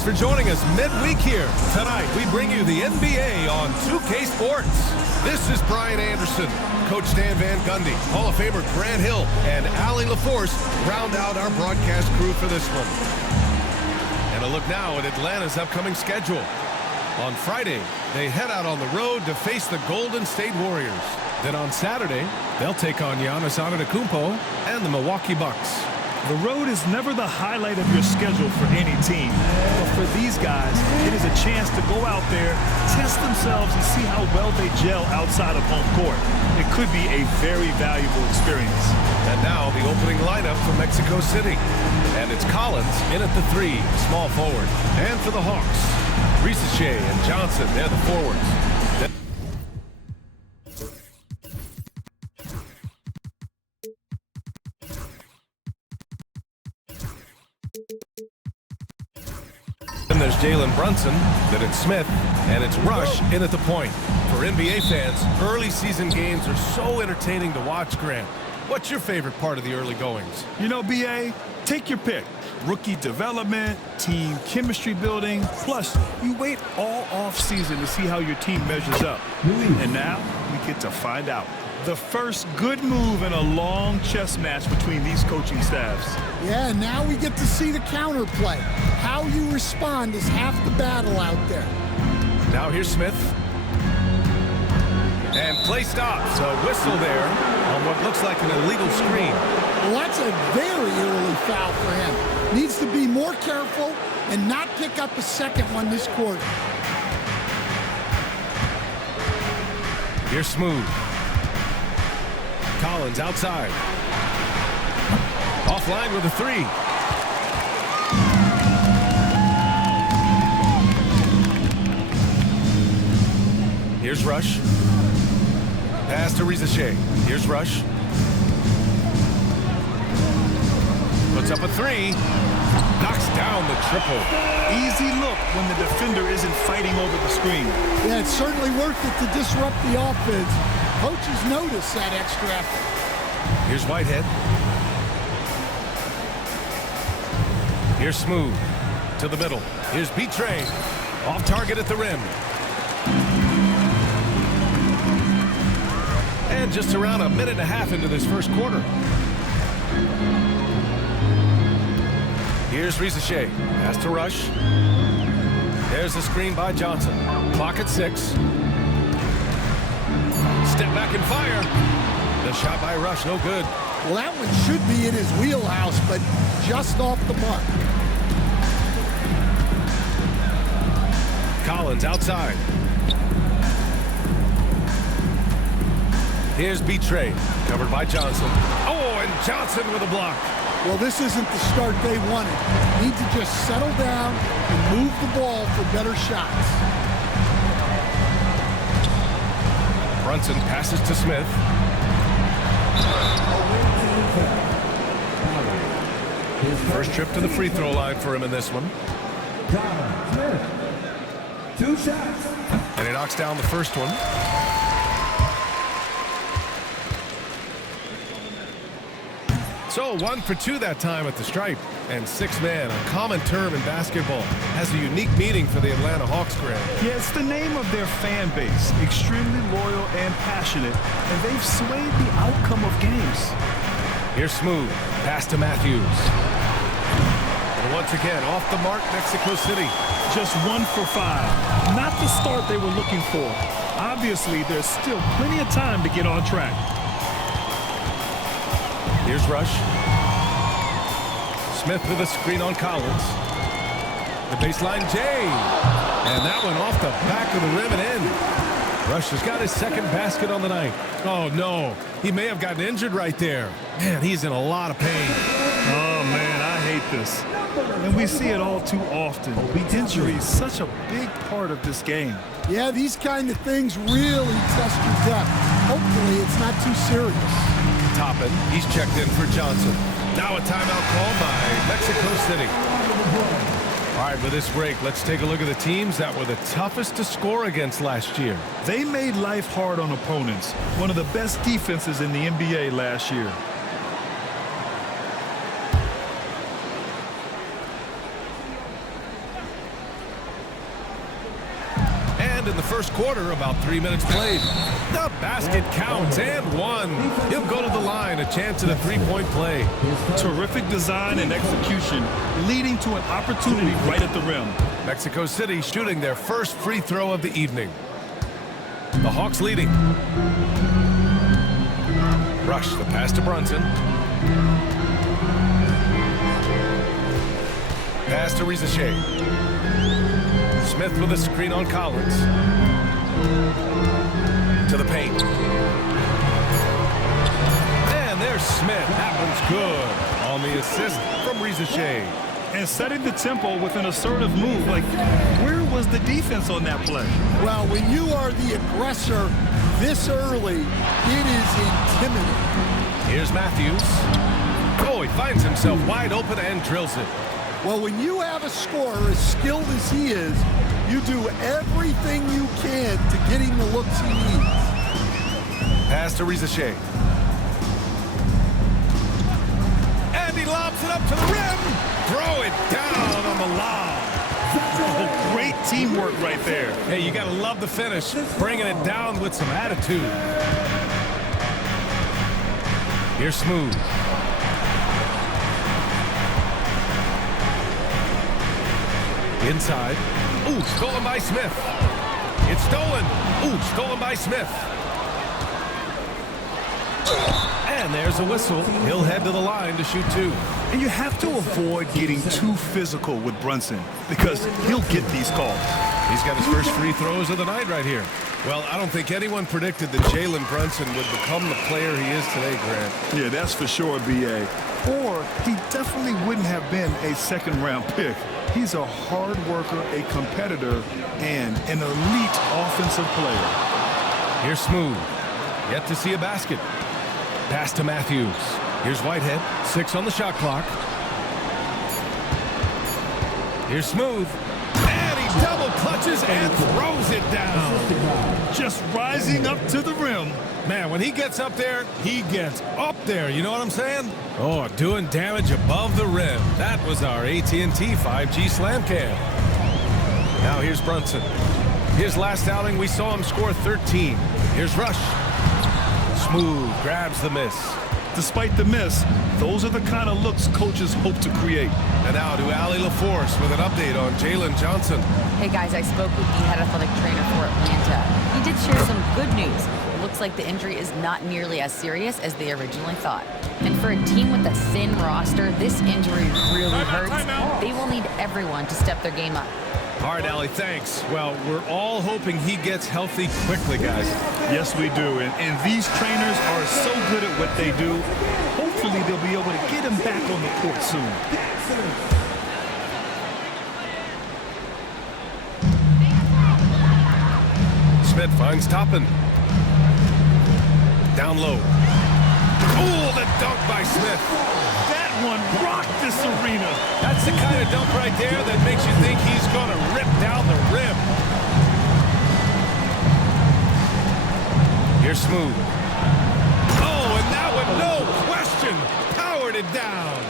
Thanks for joining us midweek here. Tonight, we bring you the NBA on 2K Sports. This is Brian Anderson. Coach Stan Van Gundy, Hall of Famer Grant Hill, and Allie LaForce round out our broadcast crew for this one. And a look now at Atlanta's upcoming schedule. On Friday, they head out on the road to face the Golden State Warriors. Then on Saturday, they'll take on Giannis Antetokounmpo and the Milwaukee Bucks. The road is never the highlight of your schedule for any team. But for these guys, it is a chance to go out there, test themselves, and see how well they gel outside of home court. It could be a very valuable experience. And now the opening lineup for Mexico City. And it's Collins in at the 3, small forward. And for the Hawks, Ricochet and Johnson, they're the forwards. Then there's Jalen Brunson, then it's Smith, and it's Rush in at the point. For NBA fans, early season games are so entertaining to watch, Grant. What's your favorite part of the early goings? You know, BA, take your pick. Rookie development, team chemistry building, plus you wait all off-season to see how your team measures up. And now we get to find out. The first good move in a long chess match between these coaching staffs. Yeah, now we get to see the counterplay. How you respond is half the battle out there. Now here's Smith. And play stops. A whistle there on what looks like an illegal screen. Well, that's a very early foul for him. Needs to be more careful and not pick up a second one this quarter. Here's Smooth. Collins outside. Offline with a 3. Here's Rush. Pass to Ricochet. Here's Rush. Puts up a 3. Knocks down the triple. Easy look when the defender isn't fighting over the screen. Yeah, it's certainly worth it to disrupt the offense. Coaches notice that extra effort. Here's Whitehead. Here's Smooth to the middle. Here's B-Train. Off target at the rim. And just around a minute and a half into this first quarter. Here's Ricochet. Pass to Rush. There's the screen by Johnson. Clock at 6. Step back and fire. The shot by Rush, no good. Well, that one should be in his wheelhouse, but just off the mark. Collins outside. Here's B-Train, covered by Johnson. Oh, and Johnson with a block. Well, this isn't the start they wanted. Need to just settle down and move the ball for better shots. Brunson passes to Smith. First trip to the free throw line for him in this one. Smith, 2 shots. And he knocks down the first one. So 1 for 2 that time at the stripe. And 6-man, a common term in basketball, has a unique meaning for the Atlanta Hawks, Grant. Yeah, it's the name of their fan base. Extremely loyal and passionate, and they've swayed the outcome of games. Here's Smooth. Pass to Matthews. And once again, off the mark, Mexico City. Just 1 for 5. Not the start they were looking for. Obviously, there's still plenty of time to get on track. Here's Rush. Smith with a screen on Collins. The baseline J. And that one off the back of the rim and in. Rush has got his second basket on the night. Oh, no. He may have gotten injured right there. Man, he's in a lot of pain. Oh, man, I hate this. And we see it all too often. Injury is such a big part of this game. Yeah, these kind of things really test your depth. Hopefully, it's not too serious. Toppin, he's checked in for Johnson. Now a timeout called by Mexico City. All right, with this break, let's take a look at the teams that were the toughest to score against last year. They made life hard on opponents. One of the best defenses in the NBA last year. And in the first quarter, about 3 minutes played. The basket counts and one. He'll go to the line, a chance at a three-point play. Terrific design and execution, leading to an opportunity right at the rim. Mexico City shooting their first free throw of the evening. The Hawks leading. Rush the pass to Brunson. Pass to Rizachet. Smith with a screen on Collins. To the paint. And there's Smith. That one's good. On the assist from Rizachet. And setting the tempo with an assertive move. Like, where was the defense on that play? Well, when you are the aggressor this early, it is intimidating. Here's Matthews. Oh, he finds himself wide open and drills it. Well, when you have a scorer as skilled as he is, you do everything you can to get him the looks he needs. Pass to Rizachet. And he lobs it up to the rim. Throw it down on the lob. Oh, great teamwork right there. Hey, you got to love the finish. Bringing it down with some attitude. Here's Smooth. Inside. Ooh, stolen by Smith. It's stolen. Ooh, stolen by Smith. And there's a whistle. He'll head to the line to shoot two. And you have to avoid getting too physical with Brunson because he'll get these calls. He's got his first free throws of the night right here. Well, I don't think anyone predicted that Jalen Brunson would become the player he is today, Grant. Yeah, that's for sure, B.A. Or he definitely wouldn't have been a second-round pick. He's a hard worker, a competitor, and an elite offensive player. Here's Smooth. Yet to see a basket. Pass to Matthews. Here's Whitehead. 6 on the shot clock. Here's Smooth. And he double clutches and throws it down. Just rising up to the rim. Man, when he gets up there, he gets up there. You know what I'm saying? Oh, doing damage above the rim. That was our AT&T 5G Slam Cam. Now here's Brunson. His last outing, we saw him score 13. Here's Rush. Smooth grabs the miss. Despite the miss, those are the kind of looks coaches hope to create. And now to Allie LaForce with an update on Jalen Johnson. Hey guys, I spoke with the head athletic trainer for Atlanta. He did share some good news. It looks like the injury is not nearly as serious as they originally thought. And for a team with a thin roster, this injury really hurts. They will need everyone to step their game up. All right, Allie, thanks. Well, we're all hoping he gets healthy quickly, guys. Yes, we do. And these trainers are so good at what they do. Hopefully, they'll be able to get him back on the court soon. Smith finds Toppin. Down low. Oh, the dunk by Smith. That one rocked this arena. That's the kind of dunk right there that makes you think he's going to rip down the rim. Here's Smooth. Oh, and that one, no question, powered it down.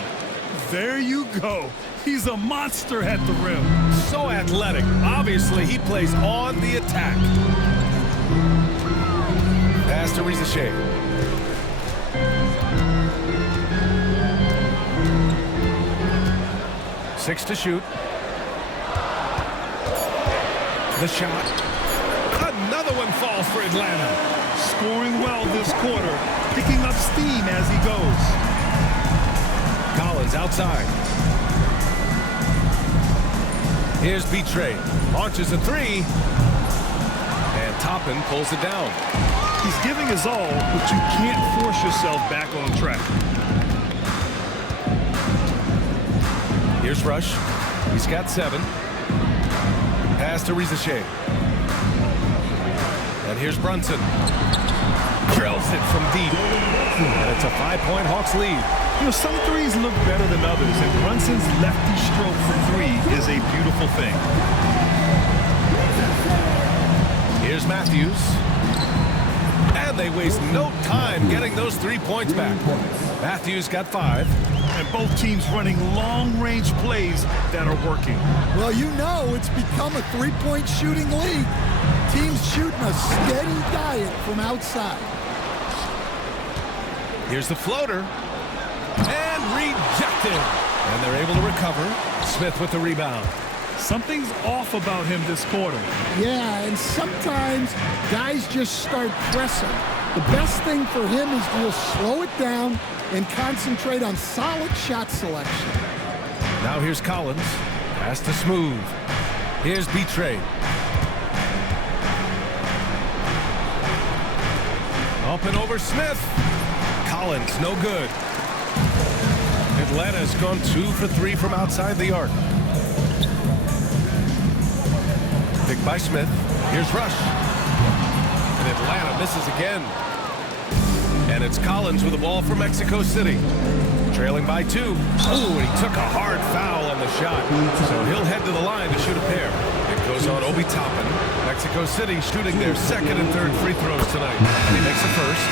There you go. He's a monster at the rim. So athletic. Obviously, he plays on the attack. Pass to Rizachet. Six to shoot. The shot. Another one falls for Atlanta. Scoring well this quarter, picking up steam as he goes. Collins outside. Here's Betray. Launches a three. And Toppin pulls it down. He's giving his all, but you can't force yourself back on track. Here's Rush. He's got 7. Pass to Rizachet. And here's Brunson. Drills it from deep. And it's a 5-point Hawks lead. You know, some threes look better than others, and Brunson's lefty stroke for 3 is a beautiful thing. Here's Matthews. And they waste no time getting those 3 points back. Matthews got 5. And both teams running long-range plays that are working. Well, you know it's become a three-point shooting league. Teams shooting a steady diet from outside. Here's the floater. And rejected. And they're able to recover. Smith with the rebound. Something's off about him this quarter. Yeah, and sometimes guys just start pressing. The best thing for him is to just slow it down and concentrate on solid shot selection. Now here's Collins. Pass to Smooth. Here's Betray. Up and over Smith. Collins, no good. Atlanta's gone 2 for 3 from outside the arc. Picked by Smith. Here's Rush. And Atlanta misses again. And it's Collins with the ball for Mexico City. Trailing by 2. Oh, and he took a hard foul on the shot. So he'll head to the line to shoot a pair. It goes on Obi Toppin. Mexico City shooting their second and third free throws tonight. And he makes the first.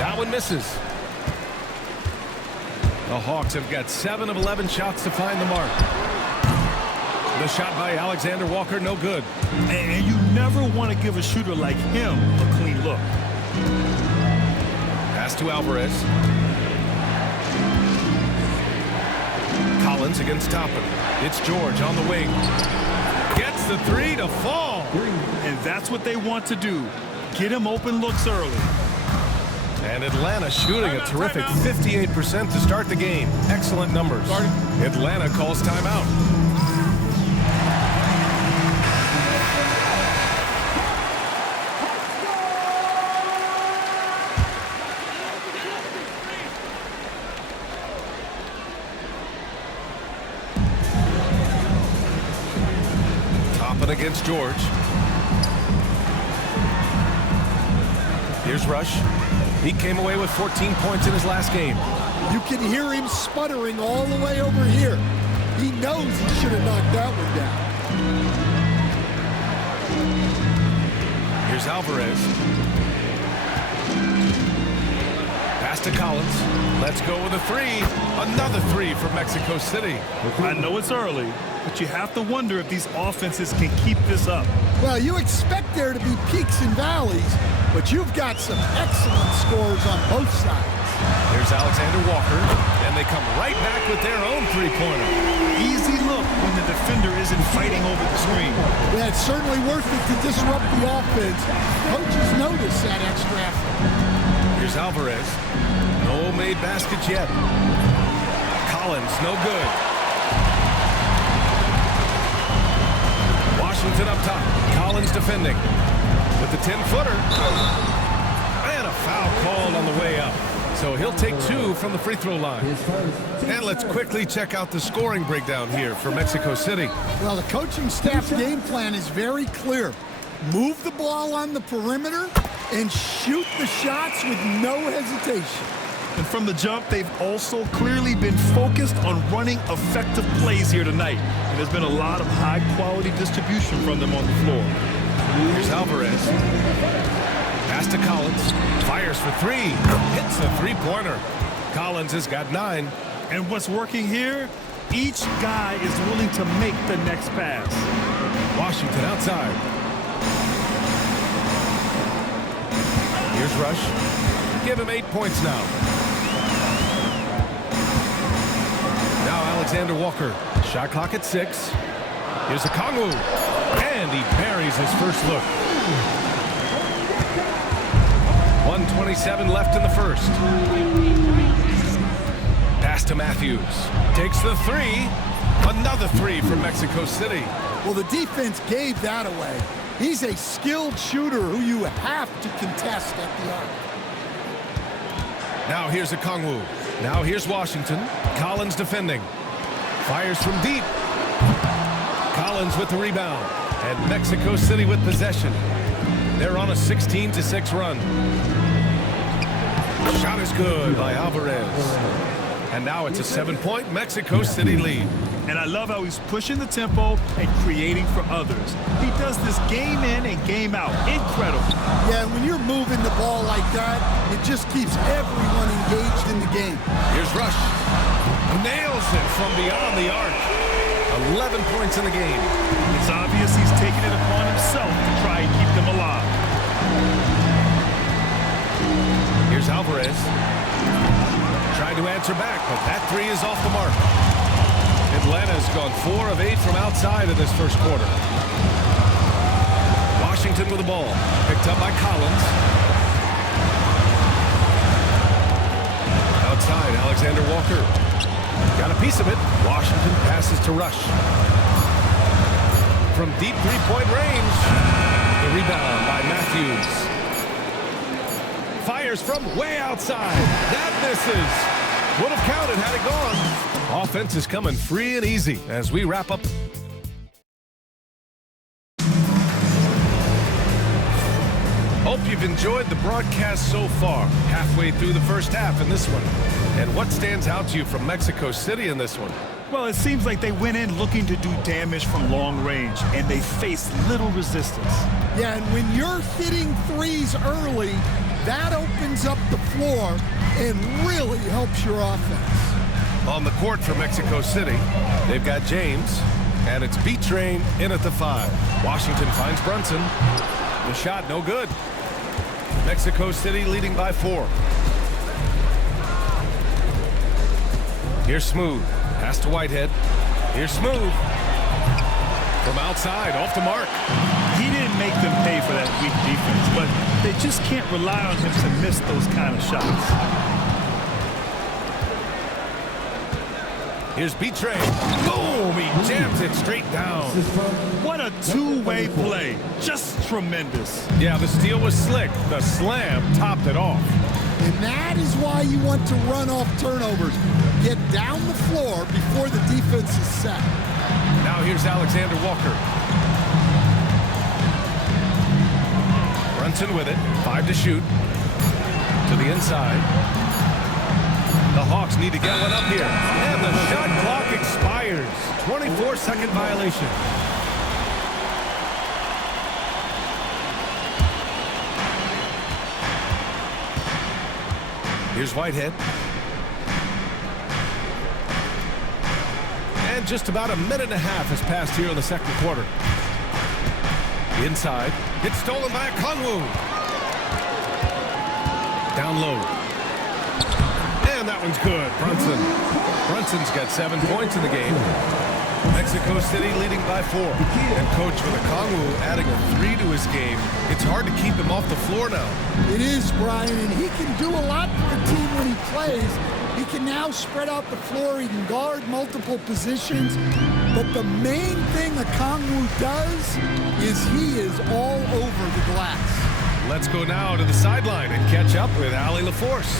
That one misses. The Hawks have got 7 of 11 shots to find the mark. The shot by Alexander Walker, no good. And you never want to give a shooter like him a clean look. Pass to Alvarez. Collins against Toppin. It's George on the wing. Gets the 3 to fall. And that's what they want to do. Get him open looks early. And Atlanta shooting a terrific 58% to start the game. Excellent numbers. Atlanta calls timeout. Toppin against George. Here's Rush. He came away with 14 points in his last game. You can hear him sputtering all the way over here. He knows he should have knocked that one down. Here's Alvarez. Pass to Collins. Let's go with a 3. Another 3 from Mexico City. I know it's early, but you have to wonder if these offenses can keep this up. Well, you expect there to be peaks and valleys, but you've got some excellent scores on both sides. Here's Alexander Walker, and they come right back with their own three-pointer. Easy look when the defender isn't fighting over the screen. Yeah, it's certainly worth it to disrupt the offense. Coaches notice that extra effort. Here's Alvarez. No made baskets yet. Collins, no good. Washington up top. Collins defending. With the 10-footer. And a foul called on the way up. So he'll take 2 from the free throw line. And let's quickly check out the scoring breakdown here for Mexico City. Well, the coaching staff's game plan is very clear. Move the ball on the perimeter and shoot the shots with no hesitation. And from the jump, they've also clearly been focused on running effective plays here tonight. And there's been a lot of high-quality distribution from them on the floor. Here's Alvarez. Pass to Collins. Fires for 3. Hits a three-pointer. Collins has got 9. And what's working here? Each guy is willing to make the next pass. Washington outside. Here's Rush. Give him 8 points now. Now Alexander Walker. Shot clock at 6. Here's Okongwu. And he buries his first look. 1:27 left in the first. Pass to Matthews. Takes the 3. Another 3 from Mexico City. Well, the defense gave that away. He's a skilled shooter who you have to contest at the arc. Now here's Okongwu. Now here's Washington. Collins defending. Fires from deep. Collins with the rebound. And Mexico City with possession. They're on a 16-6 run. Shot is good by Alvarez. And now it's a 7-point Mexico City lead. And I love how he's pushing the tempo and creating for others. He does this game in and game out. Incredible. Yeah, when you're moving the ball like that, it just keeps everyone engaged in the game. Here's Rush. Nails it from beyond the arc. 11 points in the game. It's obvious he's taking it upon himself to try and keep them alive. Here's Alvarez. Trying to answer back, but that three is off the mark. Atlanta's gone 4 of 8 from outside in this first quarter. Washington with the ball. Picked up by Collins. Outside, Alexander Walker. Got a piece of it. Washington passes to Rush. From deep three-point range. The rebound by Matthews. Fires from way outside. That misses. Would have counted had it gone. Offense is coming free and easy as we wrap up. Hope you've enjoyed the broadcast so far. Halfway through the first half in this one. And what stands out to you from Mexico City in this one? Well, it seems like they went in looking to do damage from long range, and they faced little resistance. Yeah, and when you're hitting threes early, that opens up the floor and really helps your offense. On the court for Mexico City, they've got James, and it's B-Train in at the 5. Washington finds Brunson. The shot no good. Mexico City leading by 4. Here's Smooth. Pass to Whitehead. Here's Smooth. From outside, off the mark. He didn't make them pay for that weak defense, but they just can't rely on him to miss those kind of shots. Here's B-Train. Boom! He jams it straight down. What a two-way play. Just tremendous. Yeah, the steal was slick. The slam topped it off. And that is why you want to run off turnovers. Get down the floor before the defense is set. Now here's Alexander Walker. Brunson with it. 5 to shoot. To the inside. The Hawks need to get one up here. And the shot clock expires. 24-second violation. Here's Whitehead. And just about a minute and a half has passed here in the second quarter. Inside. It's stolen by Kongwu. Down low. And that one's good. Brunson's got 7 points in the game. Mexico City leading by 4. And coach, with Kongwu adding a 3 to his game, it's hard to keep him off the floor now. It is, Brian, and he can do a lot for the team when he plays. He can now spread out the floor. He can guard multiple positions. But the main thing Kongwu does is he is all over the glass. Let's go now to the sideline and catch up with Allie LaForce.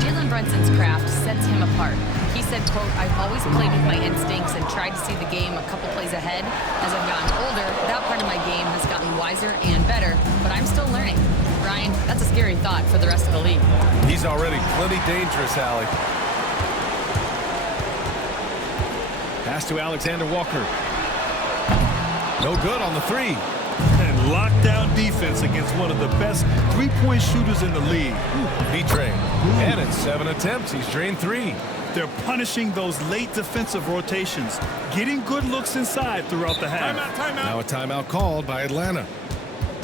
Jalen Brunson's craft sets him apart. He said, quote, "I've always played with my instincts and tried to see the game a couple plays ahead. As I've gotten older, that part of my game has gotten wiser and better, but I'm still learning." Ryan, that's a scary thought for the rest of the league. He's already plenty dangerous, Allie. Pass to Alexander Walker. No good on the 3. And lockdown defense against one of the best three-point shooters in the league. B-Train. And in 7 attempts, he's drained 3. They're punishing those late defensive rotations, getting good looks inside throughout the half. Timeout. Now a timeout called by Atlanta.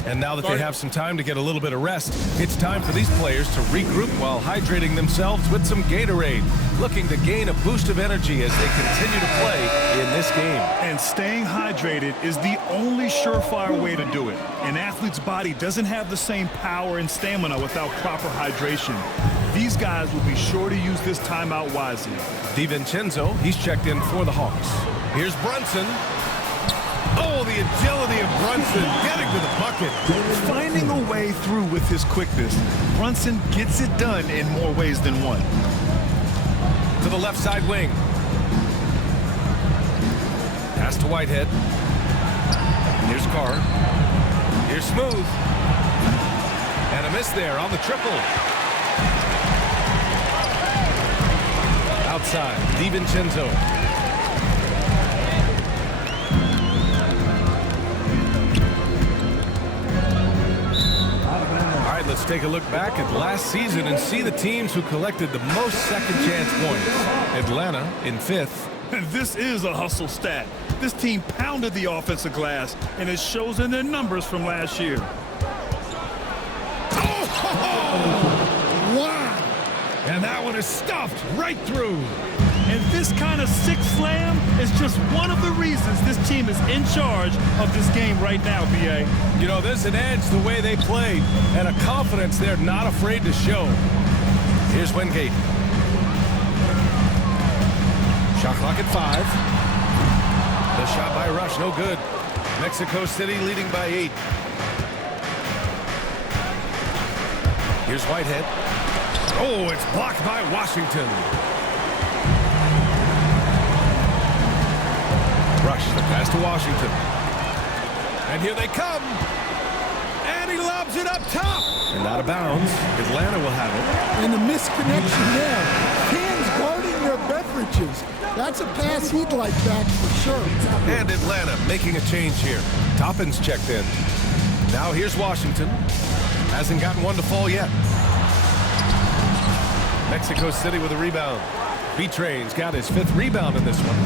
And now that they have some time to get a little bit of rest, it's time for these players to regroup while hydrating themselves with some Gatorade, looking to gain a boost of energy as they continue to play in this game. And staying hydrated is the only surefire way to do it. An athlete's body doesn't have the same power and stamina without proper hydration. These guys will be sure to use this timeout wisely. DiVincenzo, he's checked in for the Hawks. Here's Brunson. Oh, the agility of Brunson getting to the bucket. Finding a way through with his quickness, Brunson gets it done in more ways than one. To the left side wing. Pass to Whitehead. Here's Carr. Here's Smooth. And a miss there on the triple. Outside, DiVincenzo. All right, let's take a look back at last season and see the teams who collected the most second chance points. Atlanta in 5th. This is a hustle stat. This team pounded the offensive glass, and it shows in their numbers from last year. Wow! And that one is stuffed right through. And this kind of sick slam is just one of the reasons this team is in charge of this game right now, B.A. You know, there's an edge the way they played and a confidence they're not afraid to show. Here's Wingate. Shot clock at 5. The shot by Rush, no good. Mexico City leading by 8. Here's Whitehead. Oh, it's blocked by Washington. Rush, the pass to Washington. And here they come. And he lobs it up top. And out of bounds. Atlanta will have it. And a misconnection there. Cans guarding their beverages. That's a pass he'd like back for sure. And Atlanta making a change here. Toppin's checked in. Now here's Washington. Hasn't gotten one to fall yet. Mexico City with a rebound. B-Train's got his 5th rebound in this one.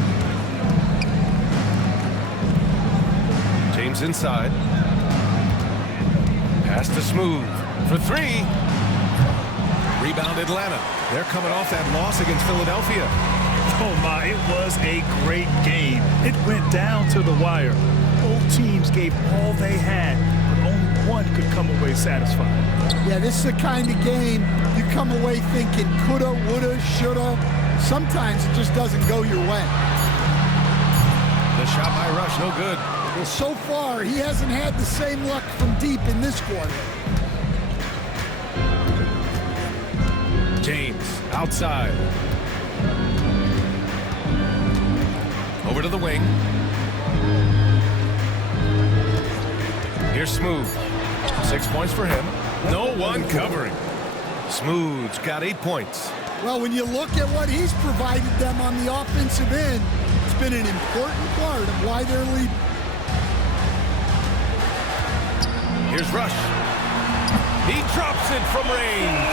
James inside. Pass to Smooth for 3. Rebound Atlanta. They're coming off that loss against Philadelphia. Oh my, it was a great game. It went down to the wire. Both teams gave all they had, but only one could come away satisfied. Yeah, this is the kind of game you come away thinking coulda, woulda, shoulda. Sometimes it just doesn't go your way. The shot by Rush, no good. Well, so far, he hasn't had the same luck from deep in this quarter. James outside. Over to the wing. Here's Smooth. 6 points for him. No one covering. Smooth's got 8 points. Well, when you look at what he's provided them on the offensive end, it's been an important part of why they're leading. Here's Rush. He drops it from range.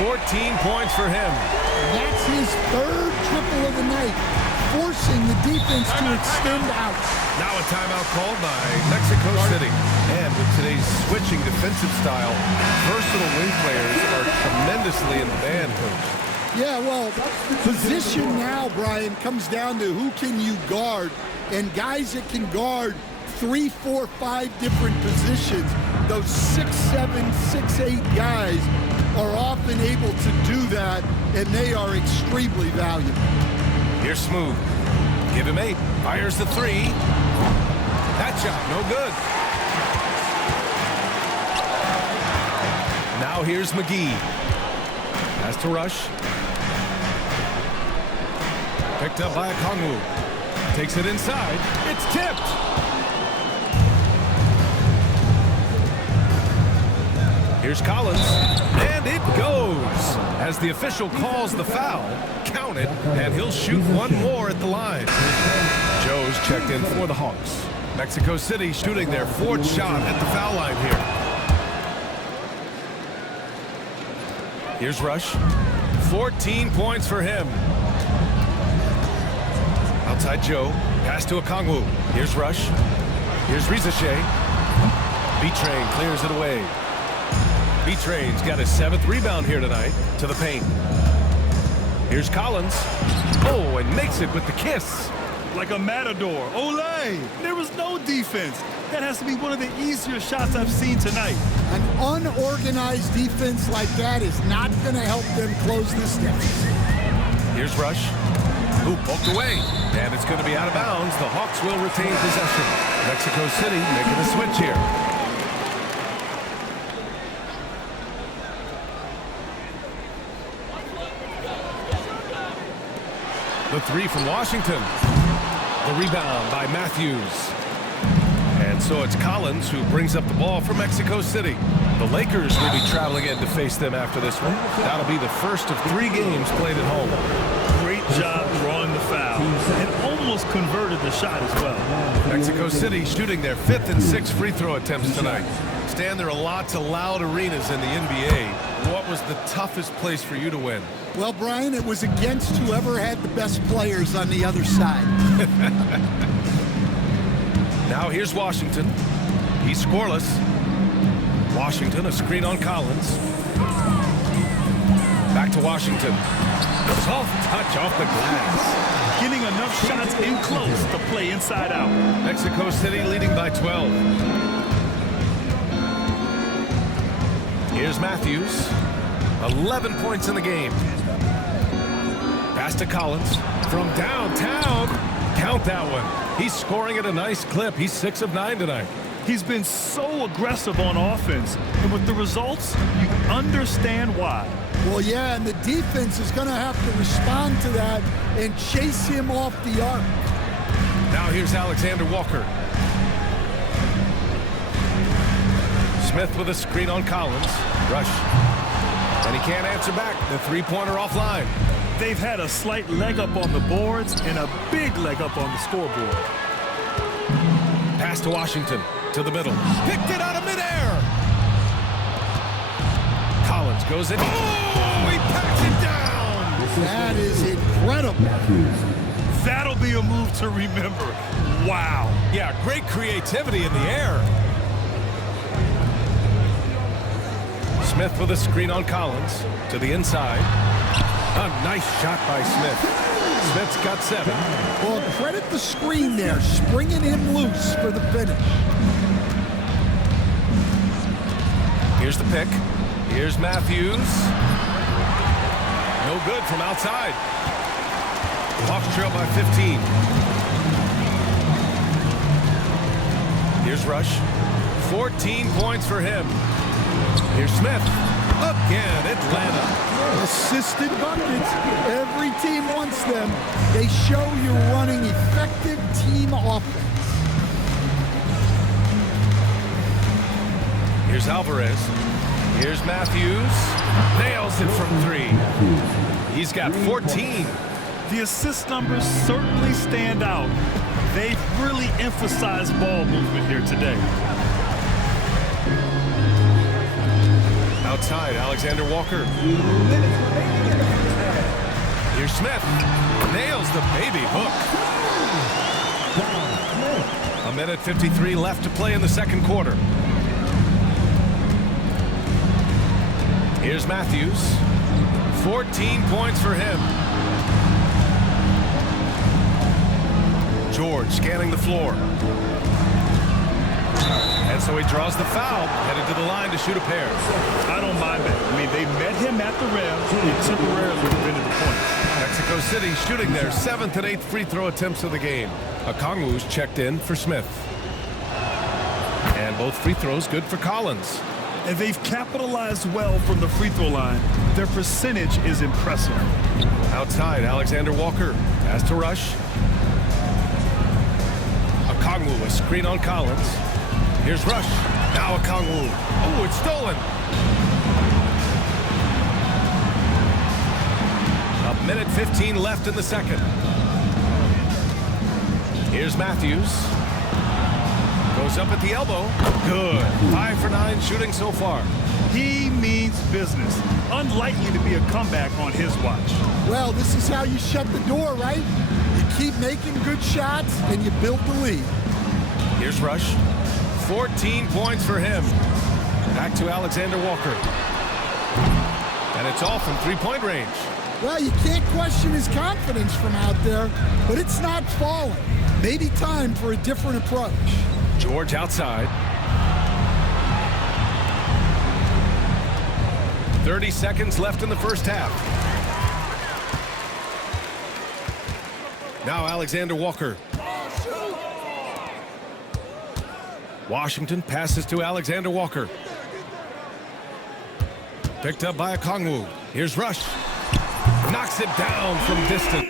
14 points for him. That's his 3rd triple of the night, forcing the defense to extend out. Now a timeout called by Mexico City. And with today's switching defensive style, versatile wing players are tremendously in demand, Coach. Yeah, well, position now, Brian, comes down to who can you guard. And guys that can guard 3, 4, 5 different positions, those 6'7", 6'8" guys are often able to do that, and they are extremely valuable. Here's Smooth. Give him 8. Fires the 3. That shot, no good. Now here's McGee. Pass to Rush. Picked up by Okongwu. Takes it inside. It's tipped. Here's Collins. And it goes. As the official calls the foul, count it, and he'll shoot one more at the line. Joe's checked in for the Hawks. Mexico City shooting their 4th shot at the foul line here. Here's Rush. 14 points for him. Outside Joe. Pass to Okongwu. Here's Rush. Here's Rizachet. B-Train clears it away. B-Train's got his 7th rebound here tonight to the paint. Here's Collins. Oh, and makes it with the kiss. Like a matador. Olay! There was no defense. That has to be one of the easier shots I've seen tonight. An unorganized defense like that is not going to help them close this deficit. Here's Rush. Who poked away. And it's going to be out of bounds. The Hawks will retain possession. Mexico City making a switch here. The 3 from Washington. The rebound by Matthews. And so it's Collins who brings up the ball for Mexico City. The Lakers will be traveling in to face them after this one. That'll be the first of 3 games played at home. Great job drawing the foul and almost converted the shot as well. Mexico City shooting their 5th and 6th free throw attempts tonight. Stan, there are lots of loud arenas in the NBA. What was the toughest place for you to win? Well, Brian, it was against whoever had the best players on the other side. Now here's Washington. He's scoreless. Washington, a screen on Collins. Back to Washington. Soft touch off the glass. Getting enough shots in close to play inside out. Mexico City leading by 12. Here's Matthews. 11 points in the game. Pass to Collins from downtown. Count that one. He's scoring at a nice clip. He's 6 of 9 tonight. He's been so aggressive on offense, and with the results, you understand why. Well, yeah, and the defense is going to have to respond to that and chase him off the arc. Now here's Alexander Walker. Smith with a screen on Collins. Rush. And he can't answer back. The three-pointer offline. They've had a slight leg up on the boards and a big leg up on the scoreboard. Pass to Washington. To the middle. Picked it out of midair. Collins goes in. Oh, he packs it down. That is incredible. That'll be a move to remember. Wow. Yeah, great creativity in the air. Smith with a screen on Collins. To the inside. A nice shot by Smith. Smith's got 7. Well, credit the screen there, springing him loose for the finish. Here's the pick. Here's Matthews. No good from outside. Hawks trail by 15. Here's Rush. 14 points for him. Here's Smith. Again, Atlanta. Assisted buckets. Every team wants them. They show you're running effective team offense. Here's Alvarez. Here's Matthews. Nails it from 3. He's got 14. The assist numbers certainly stand out. They've really emphasized ball movement here today. Outside, Alexander Walker. Here's Smith. Nails the baby hook. 1:53 left to play in the second quarter. Here's Matthews. 14 points for him. George scanning the floor. And so he draws the foul, headed to the line to shoot a pair. I don't mind that. I mean, they met him at the rim and temporarily prevented the point. Mexico City shooting their 7th and 8th free throw attempts of the game. Okongwu's checked in for Smith. And both free throws good for Collins. And they've capitalized well from the free throw line. Their percentage is impressive. Outside, Alexander Walker has to Rush. Okongwu, a screen on Collins. Here's Rush. Now Okongwu. Oh, it's stolen. 1:15 left in the second. Here's Matthews. Goes up at the elbow. Good. 5 for 9 shooting so far. He means business. Unlikely to be a comeback on his watch. Well, this is how you shut the door, right? You keep making good shots and you build the lead. Here's Rush. 14 points for him. Back to Alexander Walker. And it's all from three-point range. Well, you can't question his confidence from out there, but it's not falling. Maybe time for a different approach. George outside. 30 seconds left in the first half. Now Alexander Walker. Washington passes to Alexander Walker. Picked up by Okongwu. Here's Rush. Knocks it down from distance.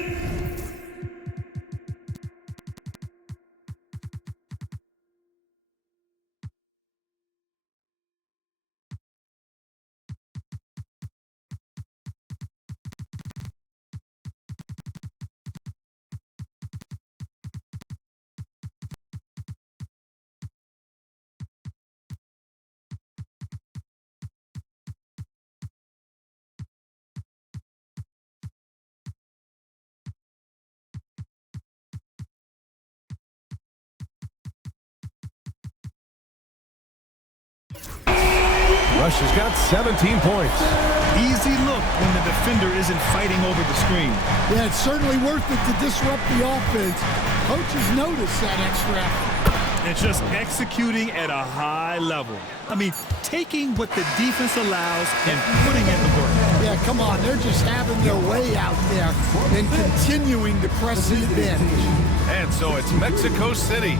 Rush has got 17 points. Easy look when the defender isn't fighting over the screen. Yeah, it's certainly worth it to disrupt the offense. Coaches notice that extra effort. And just executing at a high level. I mean, taking what the defense allows and putting in the work. Yeah, come on. They're just having their way out there and continuing to press the advantage. And so it's Mexico City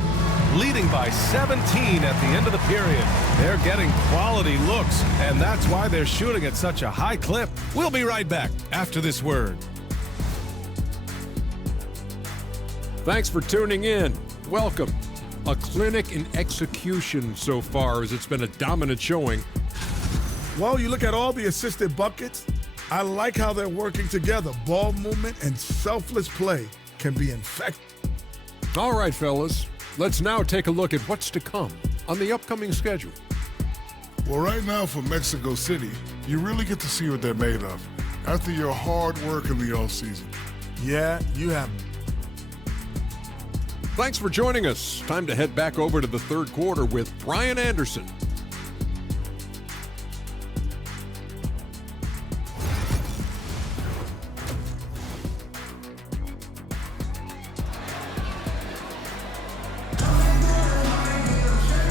leading by 17 at the end of the period. They're getting quality looks, and that's why they're shooting at such a high clip. We'll be right back after this word. Thanks for tuning in. Welcome. A clinic in execution so far, as it's been a dominant showing. Well, you look at all the assisted buckets, I like how they're working together. Ball movement and selfless play can be infectious. All right, fellas, let's now take a look at what's to come on the upcoming schedule. Well, right now for Mexico City, you really get to see what they're made of after your hard work in the offseason. Yeah, you have. Thanks for joining us. Time to head back over to the third quarter with Brian Anderson.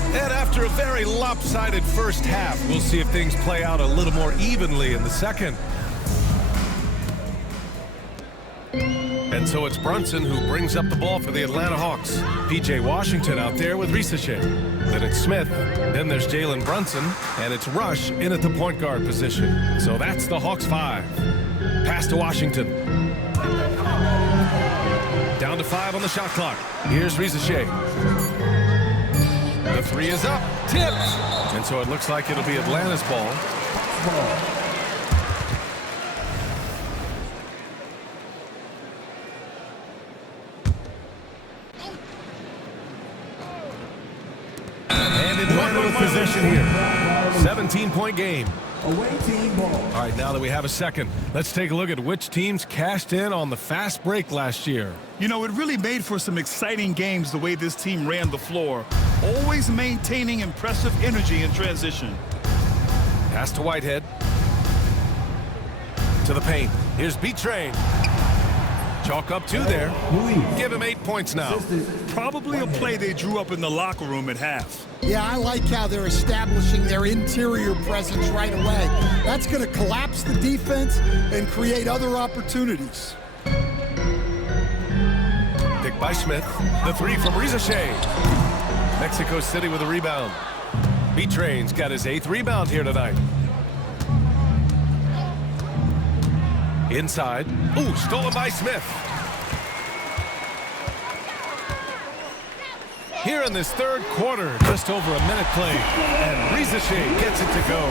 And after a very lopsided first half, we'll see if things play out a little more evenly in the second. And so it's Brunson who brings up the ball for the Atlanta Hawks. P.J. Washington out there with Ricochet. Then it's Smith. Then there's Jalen Brunson. And it's Rush in at the point guard position. So that's the Hawks 5. Pass to Washington. Down to 5 on the shot clock. Here's Ricochet. The 3 is up. Tipped. And so it looks like it'll be Atlanta's ball. Possession here. 17-point game. Away team ball. All right, now that we have a second, let's take a look at which teams cashed in on the fast break last year. You know, it really made for some exciting games the way this team ran the floor, always maintaining impressive energy in transition. Pass to Whitehead. To the paint. Here's B-Train. Chalk up 2 there. Give him 8 points now. Probably a play they drew up in the locker room at half. Yeah, I like how they're establishing their interior presence right away. That's going to collapse the defense and create other opportunities. Picked by Smith. The 3 from Ricochet. Mexico City with a rebound. B-Train's got his 8th rebound here tonight. Inside. Ooh, stolen by Smith. Here in this third quarter, just over a minute played, and Ricochet gets it to go.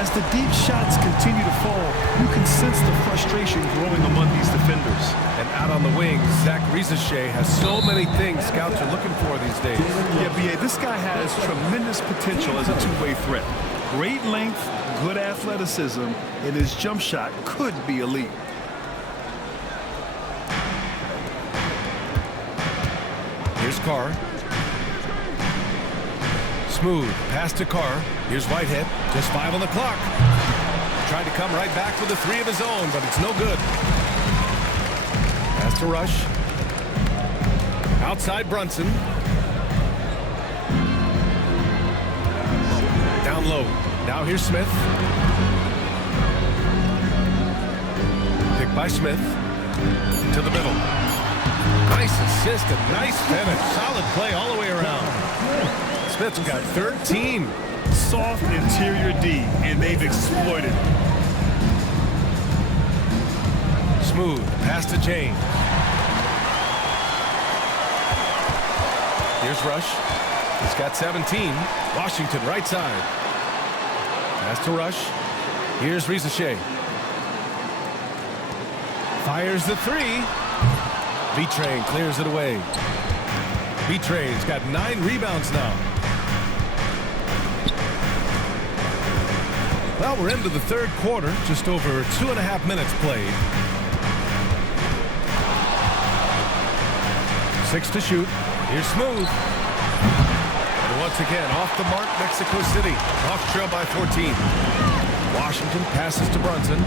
As the deep shots continue to fall, you can sense the frustration growing among these defenders. And out on the wing, Zach Ricochet has so many things scouts are looking for these days. Yeah, B.A., this guy has tremendous potential as a two-way threat. Great length, good athleticism, and his jump shot could be elite. Here's Carr. Smooth pass to Carr. Here's Whitehead. Just 5 on the clock. Tried to come right back with a 3 of his own, but it's no good. Pass to Rush. Outside Brunson. Down low. Now here's Smith. Picked by Smith. To the middle. Nice assist and nice finish. Solid play all the way around. Smith's got 13. Soft interior D, and they've exploited it. Smooth pass to James. Here's Rush. He's got 17. Washington right side. Pass to Rush. Here's Ricochet. Fires the 3. B-Train clears it away. B-Train's got 9 rebounds now. Well, we're into the third quarter, just over 2.5 minutes played. 6 to shoot. Here's Smooth. The once again, off the mark, Mexico City. Hawks trail by 14. Washington passes to Brunson.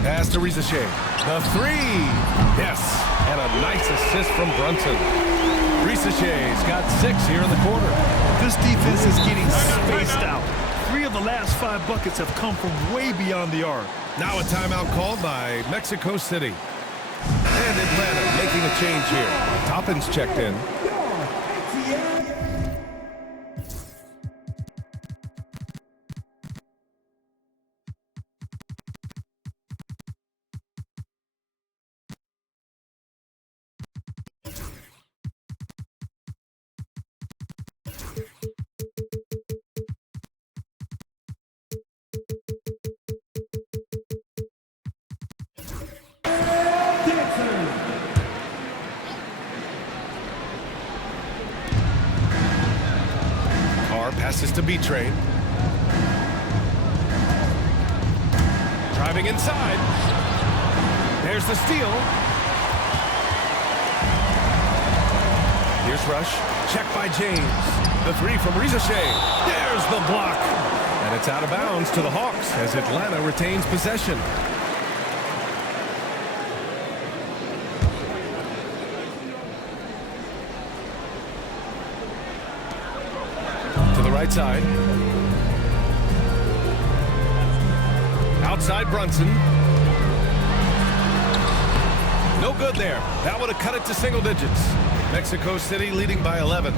Pass to Rizachet. The three. Yes. And a nice assist from Brunson. Rizachet's got 6 here in the quarter. This defense is getting spaced out. 3 of the last 5 buckets have come from way beyond the arc. Now a timeout called by Mexico City. And Atlanta making a change here. Toppin's checked in. Passes to B-Train. Driving inside. There's the steal. Here's Rush. Check by James. The three from Rizachet. There's the block. And it's out of bounds to the Hawks as Atlanta retains possession. Right side. Outside Brunson. No good there. That would have cut it to single digits. Mexico City leading by 11.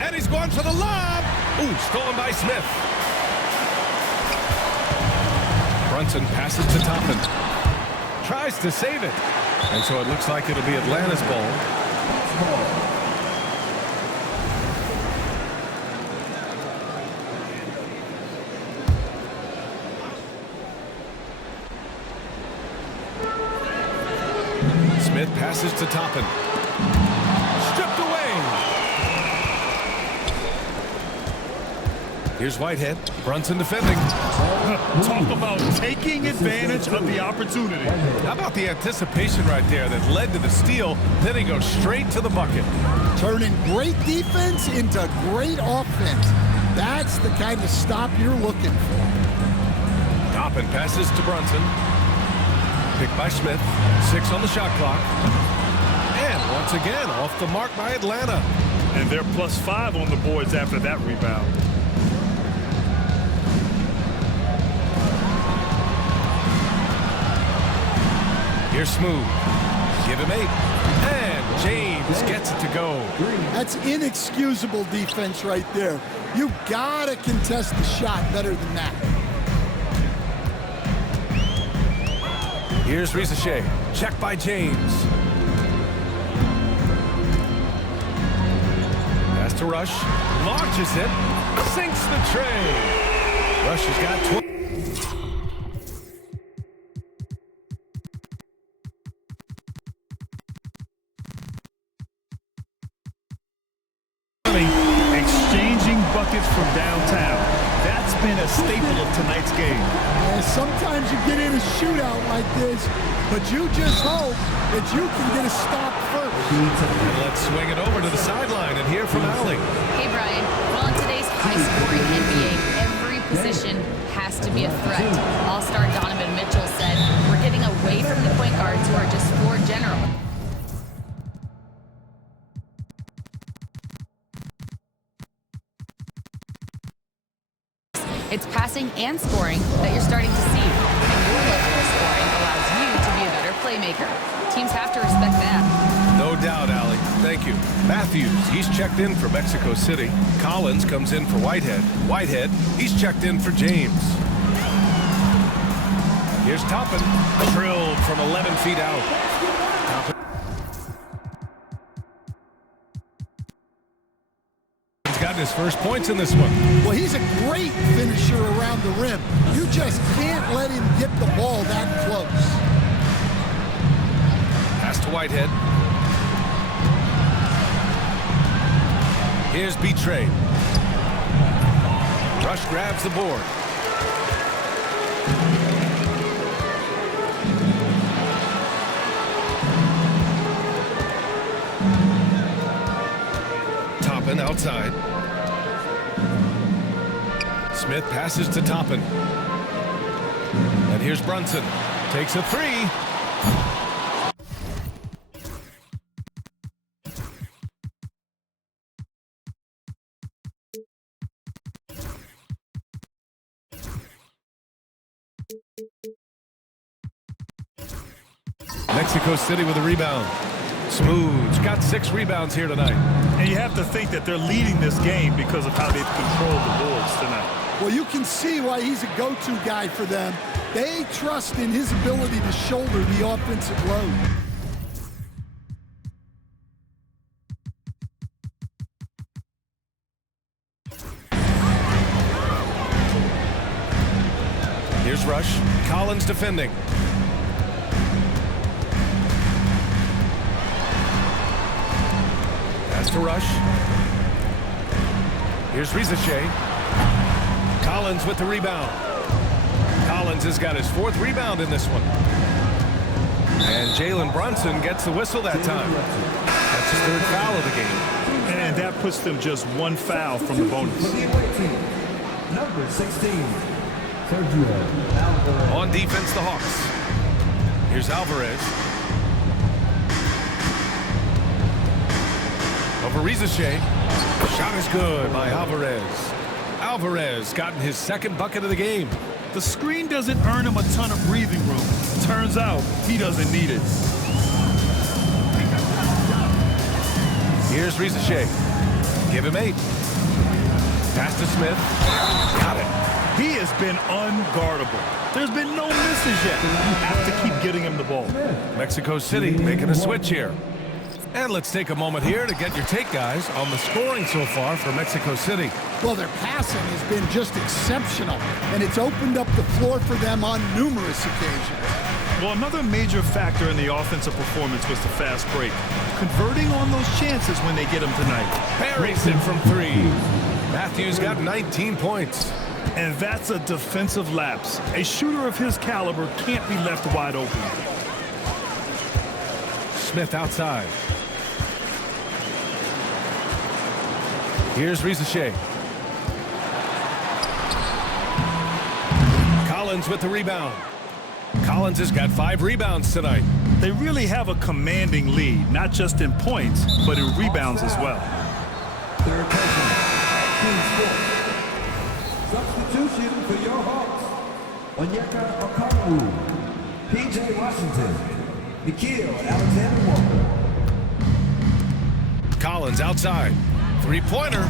And he's going for the lob. Ooh, stolen by Smith. Brunson passes to Toppin. Tries to save it. And so it looks like it'll be Atlanta's ball. Smith passes to Toppin. Stripped away. Here's Whitehead. Brunson defending. Talk about taking advantage of the opportunity. How about the anticipation right there that led to the steal? Then he goes straight to the bucket. Turning great defense into great offense. That's the kind of stop you're looking for. Toppin passes to Brunson. Picked by Smith. 6 on the shot clock. And once again, off the mark by Atlanta. And they're +5 on the boards after that rebound. Here's Smooth. Give him 8. And James gets it to go. That's inexcusable defense right there. You gotta contest the shot better than that. Here's Rizachet. Check by James. Pass to Rush. Launches it. Sinks the tray. Rush has got 20. Exchanging buckets from downtown. That's been a staple of tonight's game. Yeah, sometimes you get in a shootout like this, but you just hope that you can get a stop first. And let's swing it over to the sideline and hear from Allie. Hey, Brian. Well, in today's high-scoring NBA, every position has to be a threat. All-star Donovan Mitchell said, "We're getting away from the point guards who are just floor general." It's passing and scoring that you're starting to see. And your level of scoring allows you to be a better playmaker. Teams have to respect that. No doubt, Allie. Thank you. Matthews, he's checked in for Mexico City. Collins comes in for Whitehead. Whitehead, he's checked in for James. Here's Toppin. Drilled from 11 feet out. Toppin. He's gotten his first points in this one. Well, he's a great finisher around the rim. You just can't let him get the ball that close. Pass to Whitehead. Here's B-Train. Rush grabs the board. outside. Smith passes to Toppin. And here's Brunson. Takes a three. Mexico City with a rebound. Smooth's got 6 rebounds here tonight. And you have to think that they're leading this game because of how they've controlled the boards tonight. Well, you can see why he's a go-to guy for them. They trust in his ability to shoulder the offensive load. Here's Rush. Collins defending. Pass to Rush. Here's Rizachet. Collins with the rebound. Collins has got his 4th rebound in this one. And Jalen Brunson gets the whistle that time. That's his 3rd foul of the game. And that puts them just 1 foul from the bonus. Number 16, Sergio Alvarez. On defense, the Hawks. Here's Alvarez. Over Rizachet. Shot is good by Alvarez. Alvarez gotten his 2nd bucket of the game. The screen doesn't earn him a ton of breathing room. Turns out he doesn't need it. Here's Rizachet. Give him 8. Pass to Smith. Got it. He has been unguardable. There's been no misses yet. You have to keep getting him the ball. Mexico City making a switch here. And let's take a moment here to get your take, guys, on the scoring so far for Mexico City. Well, their passing has been just exceptional, and it's opened up the floor for them on numerous occasions. Well, another major factor in the offensive performance was the fast break. Converting on those chances when they get them tonight. Harrison from 3. Matthews got 19 points. And that's a defensive lapse. A shooter of his caliber can't be left wide open. Smith outside. Here's Rizachet. Collins with the rebound. Collins has got 5 rebounds tonight. They really have a commanding lead, not just in points, but in rebounds as well. Third person, team score. Substitution for your Hawks. Onyeka Okongwu, P.J. Washington, Nikhil Alexander Walker. Collins outside. 3-pointer.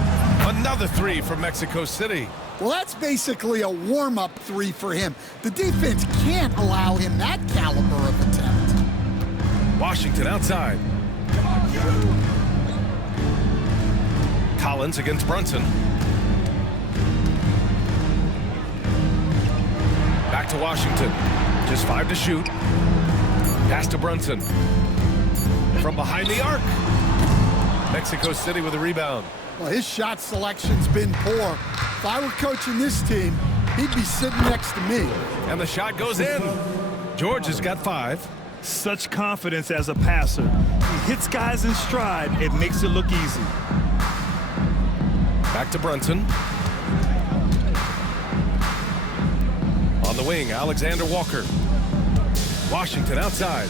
Another 3 from Mexico City. Well, that's basically a warm-up 3 for him. The defense can't allow him that caliber of attempt. Washington outside. Collins against Brunson. Back to Washington. Just 5 to shoot. Pass to Brunson. From behind the arc. Mexico City with a rebound. Well, his shot selection's been poor. If I were coaching this team, he'd be sitting next to me. And the shot goes in. George has got 5. Such confidence as a passer. He hits guys in stride. It makes it look easy. Back to Brunson. On the wing, Alexander Walker. Washington outside.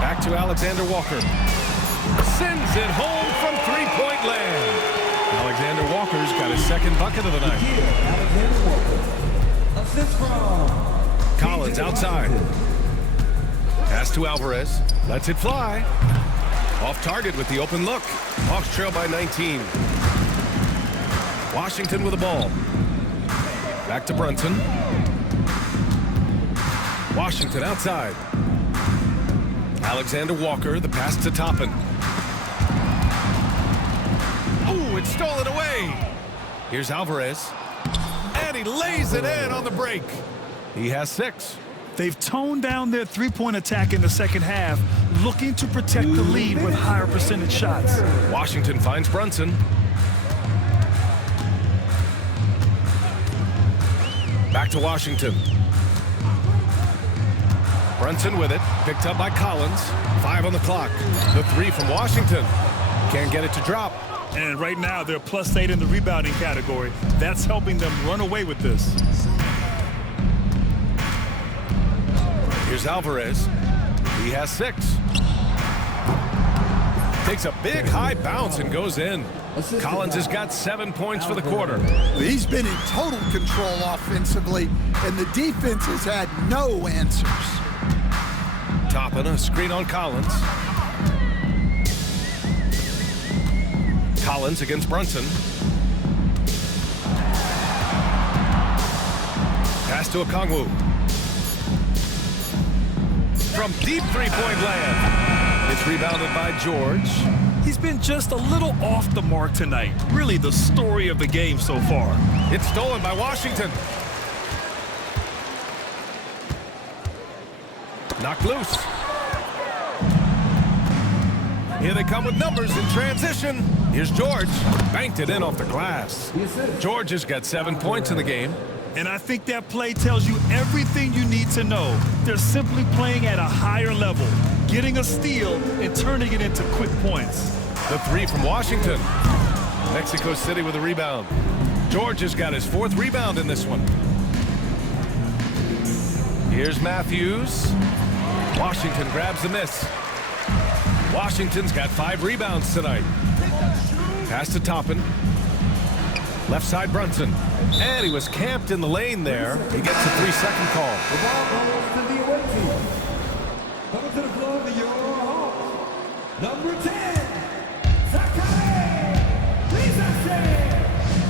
Back to Alexander Walker. Sends it home from 3-point land. Alexander Walker's got his 2nd bucket of the night. Alexander Walker. Assist from Collins outside. Pass to Alvarez. Lets it fly. Off target with the open look. Hawks trail by 19. Washington with the ball. Back to Brunson. Washington outside. Alexander Walker, the pass to Toppin. Ooh, it's stolen away. Here's Alvarez. And he lays it in on the break. He has 6. They've toned down their 3-point attack in the second half, looking to protect the lead with higher percentage shots. Washington finds Brunson. Back to Washington. Brunson with it, picked up by Collins. 5 on the clock. The 3 from Washington. Can't get it to drop. And right now, they're +8 in the rebounding category. That's helping them run away with this. Here's Alvarez. He has 6. Takes a big high bounce and goes in. Collins has got 7 points for the quarter. He's been in total control offensively, and the defense has had no answers. Toppin, a screen on Collins. Collins against Brunson. Pass to Okongwu. From deep three-point land. It's rebounded by George. He's been just a little off the mark tonight. Really the story of the game so far. It's stolen by Washington. Knocked loose. Here they come with numbers in transition. Here's George. Banked it in off the glass. George has got 7 points in the game. And I think that play tells you everything you need to know. They're simply playing at a higher level, getting a steal and turning it into quick points. The 3 from Washington. Mexico City with a rebound. George has got his 4th rebound in this one. Here's Matthews. Washington grabs the miss. Washington's got 5 rebounds tonight. Pass to Toppin. Left side Brunson. And he was camped in the lane there. He gets a 3-second call. The ball goes to the away team. Coming to the floor for your Hawks. Number 10,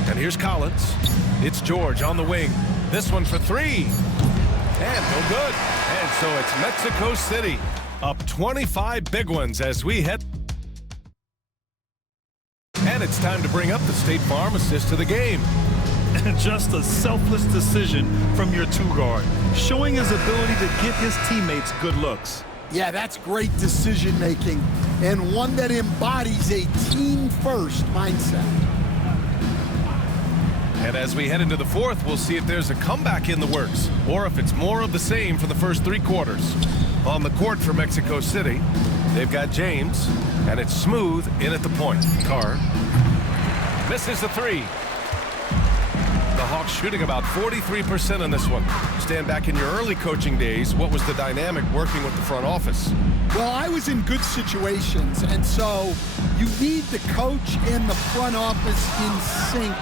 And here's Collins. It's George on the wing. This one for 3. And no good. And so it's Mexico City up 25 big ones as we head. And it's time to bring up the State Farm assist to the game. And just a selfless decision from your 2 guard, showing his ability to get his teammates good looks. Yeah, that's great decision making and one that embodies a team-first mindset. And as we head into the 4th, we'll see if there's a comeback in the works or if it's more of the same for the first 3 quarters. On the court for Mexico City, they've got James, and it's Smooth in at the point. Carr misses the 3. The Hawks shooting about 43% on this one. Stand back in your early coaching days, what was the dynamic working with the front office? Well, I was in good situations, and so you need the coach and the front office in sync,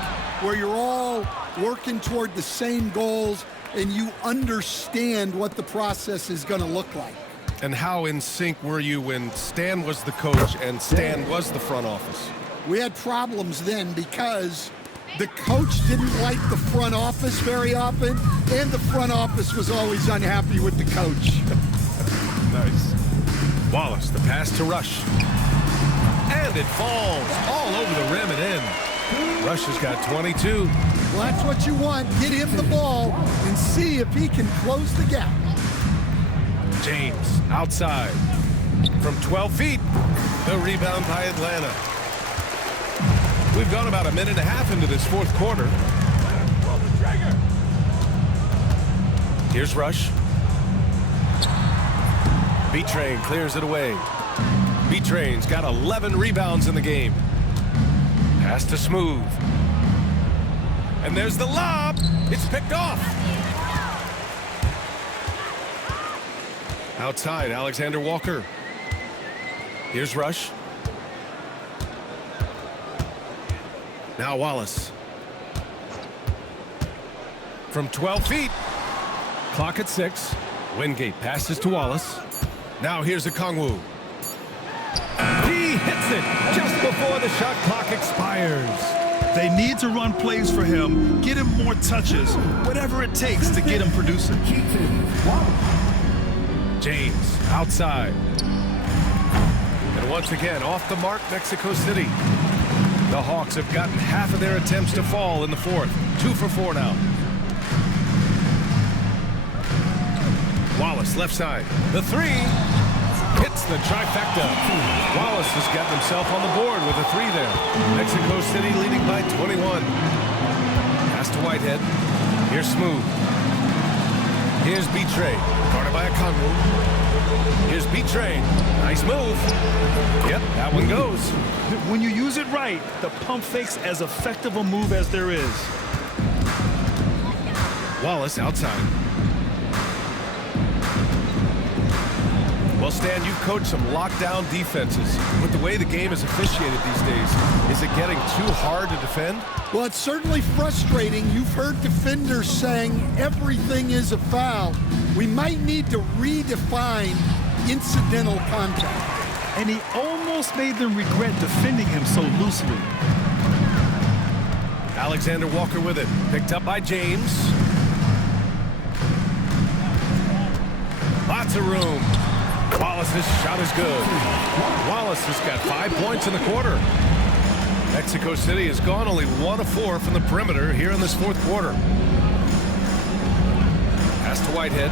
where you're all working toward the same goals and you understand what the process is going to look like. And how in sync were you when Stan was the coach and Stan was the front office? We had problems then because the coach didn't like the front office very often, and the front office was always unhappy with the coach. Nice. Wallace, the pass to Rush. And it falls all over the rim and in. Rush has got 22. Well, that's what you want. Get him the ball and see if he can close the gap. James outside from 12 feet. The rebound by Atlanta. We've gone about a minute and a half into this 4th quarter. Here's Rush. B-Train clears it away. B-Train's got 11 rebounds in the game. Pass to Smooth. And there's the lob. It's picked off. Outside, Alexander Walker. Here's Rush. Now Wallace. From 12 feet. Clock at 6. Wingate passes to Wallace. Now here's Okongwu. He hits it just before the shot clock expires. They need to run plays for him, get him more touches, whatever it takes to get him producing. James outside. And once again, off the mark, Mexico City. The Hawks have gotten half of their attempts to fall in the 4th. 2 for 4 now. Wallace, left side. The 3 hits the trifecta. Wallace has got himself on the board with a 3 there. Mexico City leading by 21. Pass to Whitehead. Here's Smooth. Here's B-Train, guarded by a Kongwu. Here's B-Train. Nice move. Yep, that one goes. When you use it right, the pump fake's as effective a move as there is. Wallace outside. Well, Stan, you've coached some lockdown defenses. With the way the game is officiated these days, is it getting too hard to defend? Well, it's certainly frustrating. You've heard defenders saying everything is a foul. We might need to redefine incidental contact. And he almost made them regret defending him so loosely. Alexander Walker with it. Picked up by James. Lots of room. Wallace's shot is good. Wallace has got 5 points in the quarter. Mexico City has gone only 1 of 4 from the perimeter here in this fourth quarter. Pass to Whitehead.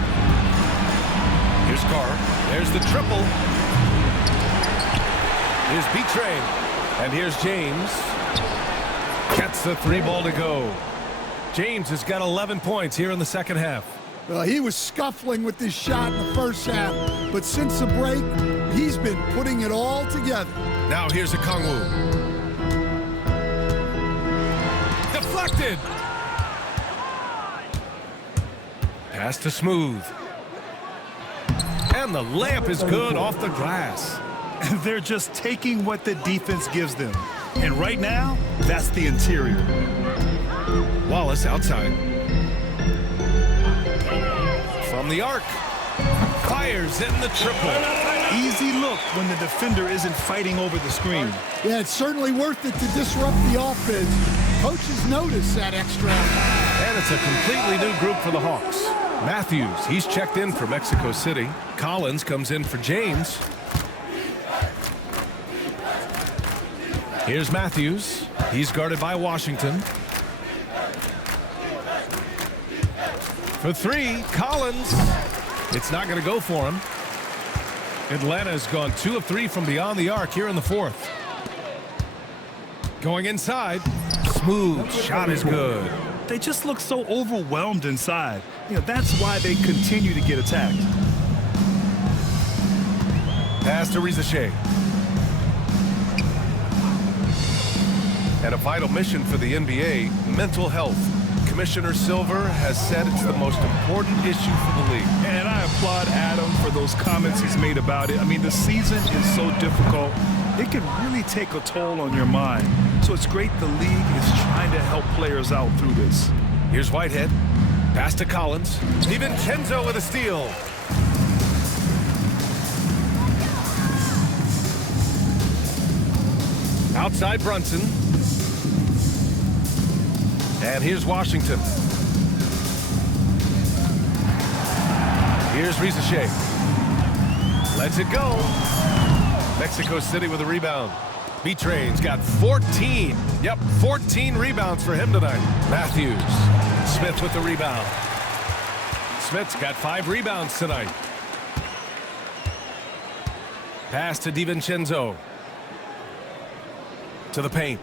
Here's Carr. There's the triple. Here's B-Train. And here's James. Gets the 3 ball to go. James has got 11 points here in the second half. He was scuffling with this shot in the first half, but since the break, he's been putting it all together. Now here's a Kongwu. Deflected. Pass to Smooth. And the layup is good off the glass. They're just taking what the defense gives them. And right now, that's the interior. Wallace outside. From the arc. Fires in the triple. Easy look when the defender isn't fighting over the screen. Yeah, it's certainly worth it to disrupt the offense. Coaches notice that extra. And it's a completely new group for the Hawks. Matthews, he's checked in for Mexico City. Collins comes in for James. Here's Matthews. He's guarded by Washington. For 3, Collins. It's not going to go for him. Atlanta's gone 2 of 3 from beyond the arc here in the fourth. Going inside. Smooth. Shot is good. They just look so overwhelmed inside. That's why they continue to get attacked. Pass to Rizachet. And a vital mission for the NBA, mental health. Commissioner Silver has said it's the most important issue for the league. And I applaud Adam for those comments he's made about it. I mean, the season is so difficult. It can really take a toll on your mind. So it's great the league is trying to help players out through this. Here's Whitehead. Pass to Collins. DiVincenzo with a steal. Outside Brunson. And here's Washington. Here's Rizachet. Lets it go. Mexico City with a rebound. B-Train's got 14. Yep, 14 rebounds for him tonight. Matthews. Smith with the rebound. Smith's got 5 rebounds tonight. Pass to DiVincenzo. To the paint.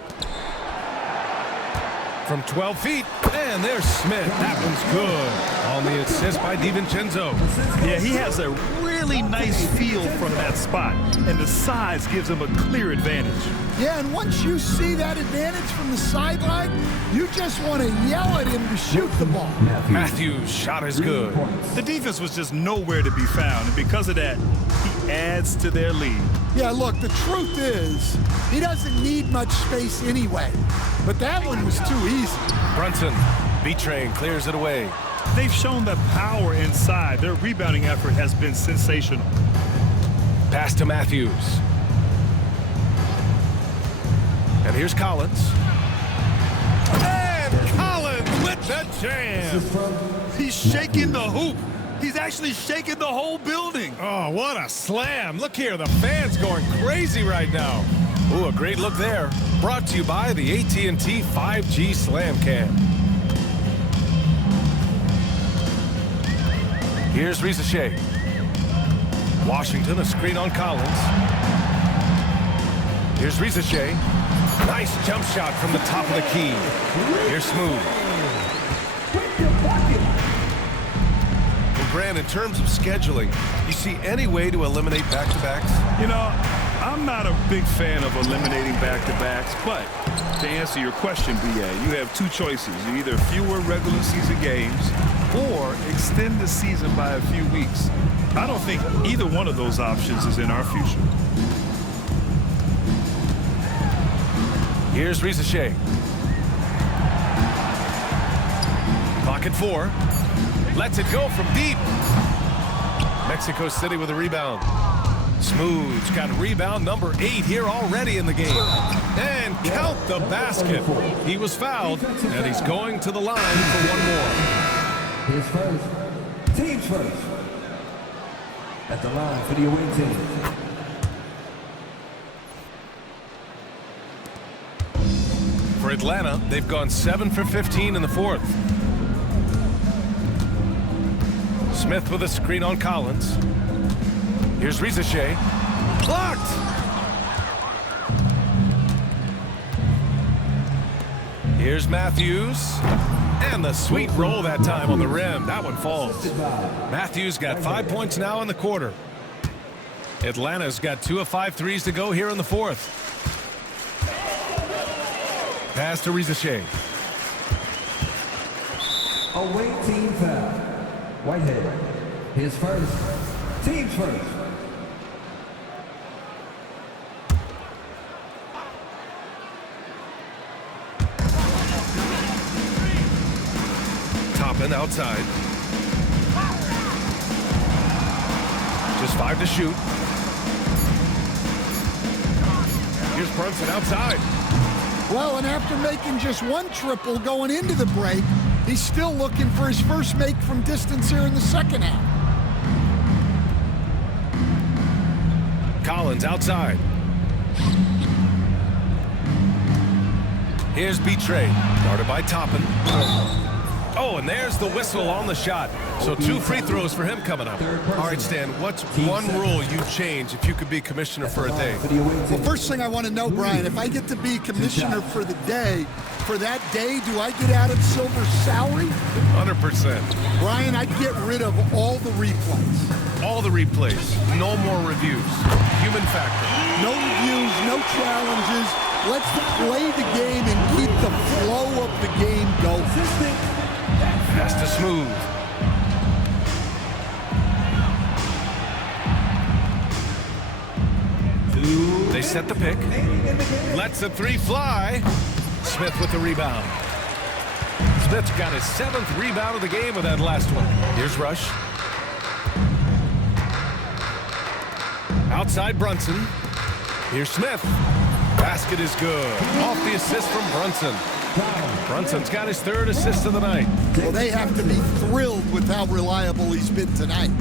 From 12 feet. And there's Smith. That one's good. On the assist by DiVincenzo. Yeah, he has a really nice feel from that spot. And the size gives him a clear advantage. Yeah, and once you see that advantage from the sideline, you just want to yell at him to shoot the ball. Matthews' shot is good. The defense was just nowhere to be found. And because of that, he adds to their lead. Yeah, look, the truth is, he doesn't need much space anyway. But that one was too easy. Brunson. B-Train clears it away. They've shown the power inside. Their rebounding effort has been sensational. Pass to Matthews. And here's Collins. And Collins with the jam. He's shaking the hoop. He's actually shaking the whole building. Oh, what a slam. Look here, the fans going crazy right now. Ooh, a great look there. Brought to you by the AT&T 5G Slam Cam. Here's Rizachet. Washington, a screen on Collins. Here's Rizachet. Nice jump shot from the top of the key. Here's Smooth. Grant, in terms of scheduling, you see any way to eliminate back-to-backs? You know, I'm not a big fan of eliminating back-to-backs, but to answer your question, BA, you have two choices. Either fewer regular season games or extend the season by a few weeks. I don't think either one of those options is in our future. Here's Rizachet. Pocket 4. Lets it go from deep. Mexico City with a rebound. Smooth's got rebound number 8 here already in the game. And count the basket. He was fouled, and he's going to the line for one more. His first. Team's first. At the line for the away team. For Atlanta, they've gone 7 for 15 in the fourth. Smith with a screen on Collins. Here's Rizachet. Blocked! Here's Matthews. And the sweet roll that time on the rim. That one falls. Matthews got 5 points now in the quarter. Atlanta's got 2 of 5 threes to go here in the fourth. Pass to Rizachet. Away team foul. Whitehead. His first. Team's first. Toppin outside. Just 5 to shoot. Here's Brunson outside. Well, and after making just 1 triple going into the break, he's still looking for his first make from distance here in the second half. Collins outside. Here's Betray, guarded by Toppin. Oh, and there's the whistle on the shot. So 2 free throws for him coming up. All right, Stan, what's one rule you'd change if you could be commissioner for a day? Well, first thing I want to know, Brian, if I get to be commissioner for the day, for that day, do I get Adam Silver's salary? 100%. Brian, I'd get rid of all the replays. All the replays. No more reviews. Human factor. No reviews, no challenges. Let's play the game and keep the flow of the game going. Pass to Smooth. They set the pick. Lets the 3 fly. Smith with the rebound. Smith's got his 7th rebound of the game with that last one. Here's Rush. Outside Brunson. Here's Smith. Basket is good. Off the assist from Brunson. Brunson's got his 3rd assist of the night. Well, they have to be thrilled with how reliable he's been tonight.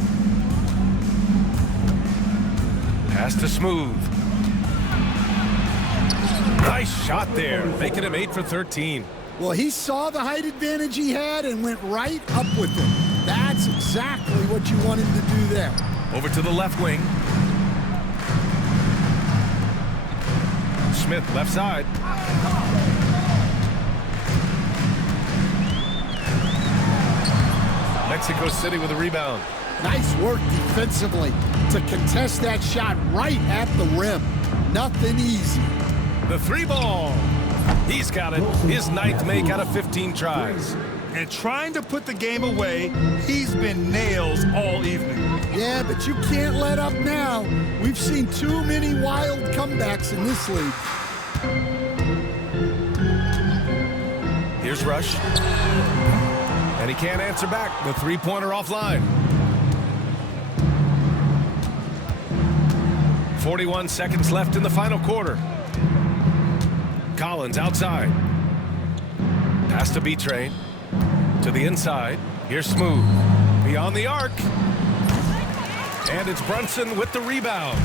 Pass to Smooth. Nice shot there, making him 8 for 13. Well, he saw the height advantage he had and went right up with it. That's exactly what you want him to do there. Over to the left wing. Smith, left side. Mexico City with a rebound. Nice work defensively to contest that shot right at the rim. Nothing easy. The 3 ball. He's got it. His 9th make out of 15 tries. And trying to put the game away, he's been nails all evening. Yeah, but you can't let up now. We've seen too many wild comebacks in this league. Here's Rush. And he can't answer back. The 3-pointer offline. 41 seconds left in the final quarter. Collins outside. Pass to B-Train. To the inside. Here's Smooth. Beyond the arc. And it's Brunson with the rebound.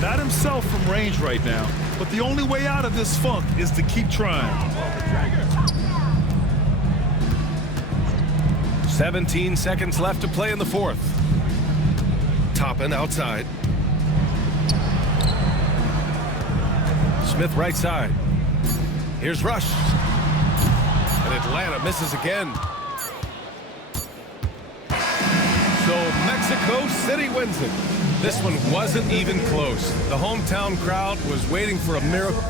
Not himself from range right now, but the only way out of this funk is to keep trying. 17 seconds left to play in the fourth. Toppin outside. Smith right side. Here's Rush. And Atlanta misses again. So Mexico City wins it. This one wasn't even close. The hometown crowd was waiting for a miracle.